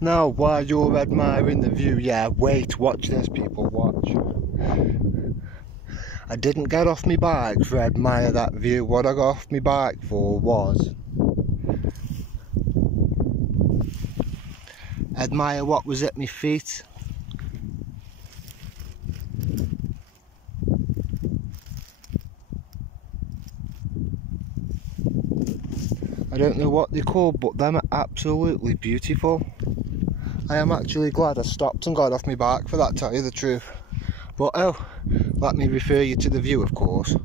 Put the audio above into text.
Now, while you're admiring the view, yeah, wait, watch this, people, watch. I didn't get off my bike to admire that view. What I got off my bike for was admire what was at my feet. I don't know what they're called, but them are absolutely beautiful. I am actually glad I stopped and got off my bike for that, tell you the truth. But oh, let me refer you to the view, of course.